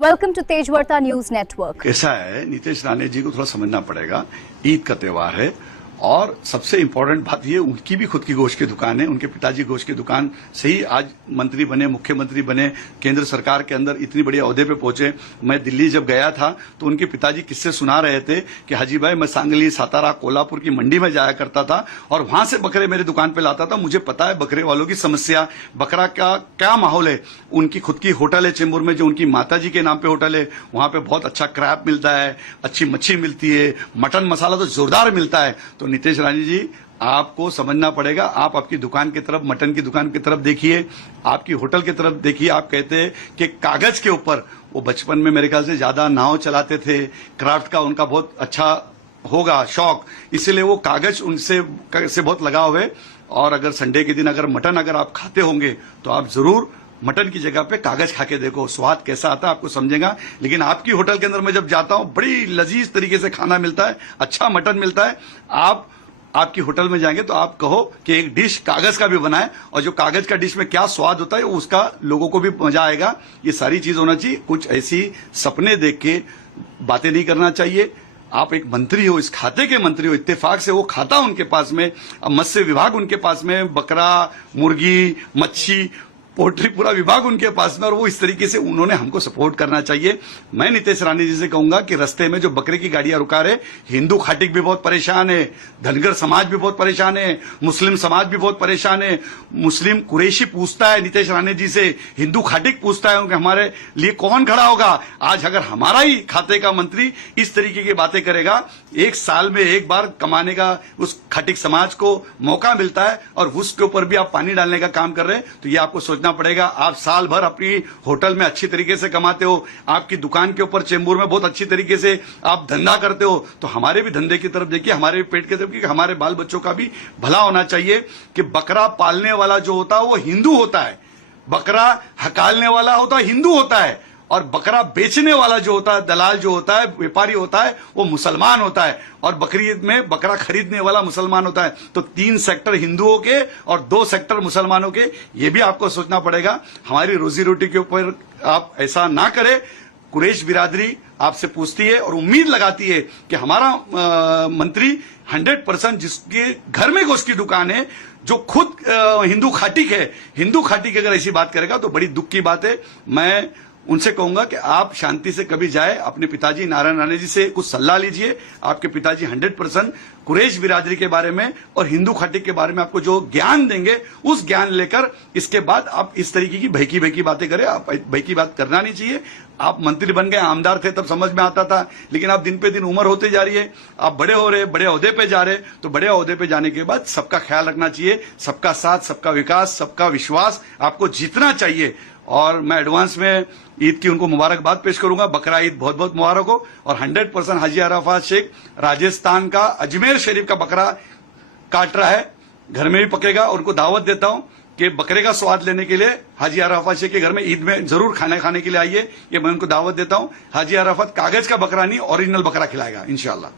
Welcome to Tejvarta news network. ऐसा है, नीतीश राणे जी को थोड़ा समझना पड़ेगा। ईद का त्योहार है और सबसे इम्पोर्टेंट बात ये, उनकी भी खुद की गोश्त की दुकान है। उनके पिताजी गोश्त की दुकान से ही आज मंत्री बने, मुख्यमंत्री बने, केंद्र सरकार के अंदर इतनी बड़ी ओहदे पे पहुंचे। मैं दिल्ली जब गया था तो उनके पिताजी किस्से सुना रहे थे कि हाजी भाई, मैं सांगली, सातारा, कोल्हापुर की मंडी में जाया करता था और वहां से बकरे मेरे दुकान पे लाता था। मुझे पता है बकरे वालों की समस्या, बकरा का क्या माहौल है। उनकी खुद की होटल है चेंबूर में, जो उनकी माता जी के नाम पे होटल है। वहां पे बहुत अच्छा क्रैब मिलता है, अच्छी मच्छी मिलती है, मटन मसाला तो जोरदार मिलता है। तो नीतीश राणे जी, आपको समझना पड़ेगा। आप आपकी दुकान की तरफ, मटन की दुकान की तरफ देखिए, आपकी होटल की तरफ देखिए। आप कहते हैं कि कागज के ऊपर, वो बचपन में मेरे ख्याल से ज्यादा नाव चलाते थे, क्राफ्ट का उनका बहुत अच्छा होगा शौक, इसीलिए वो कागज उनसे से बहुत लगाव है। और अगर संडे के दिन अगर मटन अगर आप खाते होंगे तो आप जरूर मटन की जगह पे कागज खा के देखो, स्वाद कैसा आता है आपको समझेगा। लेकिन आपकी होटल के अंदर मैं जब जाता हूं, बड़ी लजीज तरीके से खाना मिलता है, अच्छा मटन मिलता है। आपकी होटल में जाएंगे तो आप कहो कि एक डिश कागज का भी बनाए, और जो कागज का डिश में क्या स्वाद होता है उसका लोगों को भी मजा आएगा। ये सारी चीज होना चाहिए। कुछ ऐसी सपने देख के बातें नहीं करना चाहिए। आप एक मंत्री हो, इस खाते के मंत्री हो, इत्तेफाक से वो खाता उनके पास में, मत्स्य विभाग उनके पास में, बकरा, मुर्गी, मच्छी, पोल्ट्री, पूरा विभाग उनके पास में, और वो इस तरीके से उन्होंने हमको सपोर्ट करना चाहिए। मैं नीतीश राणे जी से कहूंगा कि रास्ते में जो बकरे की गाड़ियां रुका रहे, हिंदू खाटिक भी बहुत परेशान है, धनगर समाज भी बहुत परेशान है, मुस्लिम समाज भी बहुत परेशान है। मुस्लिम कुरैशी पूछता है नीतीश राणे जी से, हिंदू खाटिक पूछता है कि हमारे लिए कौन खड़ा होगा। आज अगर हमारा ही खाते का मंत्री इस तरीके की बातें करेगा, एक साल में एक बार कमाने का उस खाटिक समाज को मौका मिलता है और उसके ऊपर भी आप पानी डालने का काम कर रहे हैं, तो ये आपको सोचना पड़ेगा। आप साल भर अपनी होटल में अच्छी तरीके से कमाते हो, आपकी दुकान के ऊपर चेंबूर में बहुत अच्छी तरीके से आप धंधा करते हो, तो हमारे भी धंधे की तरफ देखिए, हमारे भी पेट की तरफ देखिए, हमारे बाल बच्चों का भी भला होना चाहिए। कि बकरा पालने वाला जो होता है वो हिंदू होता है, बकरा हकालने वाला होता है हिंदू होता है, और बकरा बेचने वाला जो होता है, दलाल जो होता है, व्यापारी होता है, वो मुसलमान होता है, और बकरी ईद में बकरा खरीदने वाला मुसलमान होता है। तो 3 सेक्टर हिंदुओं के और 2 सेक्टर मुसलमानों के, ये भी आपको सोचना पड़ेगा। हमारी रोजी रोटी के ऊपर आप ऐसा ना करें। कुरैश बिरादरी आपसे पूछती है और उम्मीद लगाती है कि हमारा मंत्री 100% जिसके घर में गोश्त की दुकान है, जो खुद हिंदू खाटिक है, हिंदू खाटिक अगर ऐसी बात करेगा तो बड़ी दुख की बात है। मैं उनसे कहूंगा कि आप शांति से कभी जाए, अपने पिताजी नारायण राणे जी से कुछ सलाह लीजिए। आपके पिताजी 100% कुरैश बिरादरी के बारे में और हिंदू खाटिक के बारे में आपको जो ज्ञान देंगे, उस ज्ञान लेकर इसके बाद आप इस तरीके की भयकी बातें करें। आप भयकी बात करना नहीं चाहिए। आप मंत्री बन गए, आमदार थे तब समझ में आता था, लेकिन आप दिन पे दिन उम्र होते जा रही है, आप बड़े हो रहे, बड़े ओहदे पे जा रहे, तो बड़े ओहदे पे जाने के बाद सबका ख्याल रखना चाहिए। सबका साथ, सबका विकास, सबका विश्वास आपको जीतना चाहिए। और मैं एडवांस में ईद की उनको मुबारकबाद पेश करूंगा। बकरा ईद बहुत बहुत मुबारक हो। और 100% हाजी अराफात शेख राजस्थान का अजमेर शरीफ का बकरा काट रहा है, घर में भी पकेगा। उनको दावत देता हूं कि बकरे का स्वाद लेने के लिए हाजी अराफात शेख के घर में ईद में जरूर खाना खाने के लिए आइए। ये मैं उनको दावत देता हूं। हाजी अराफात कागज का बकरा नहीं, ओरिजिनल बकरा खिलाएगा इंशाल्लाह।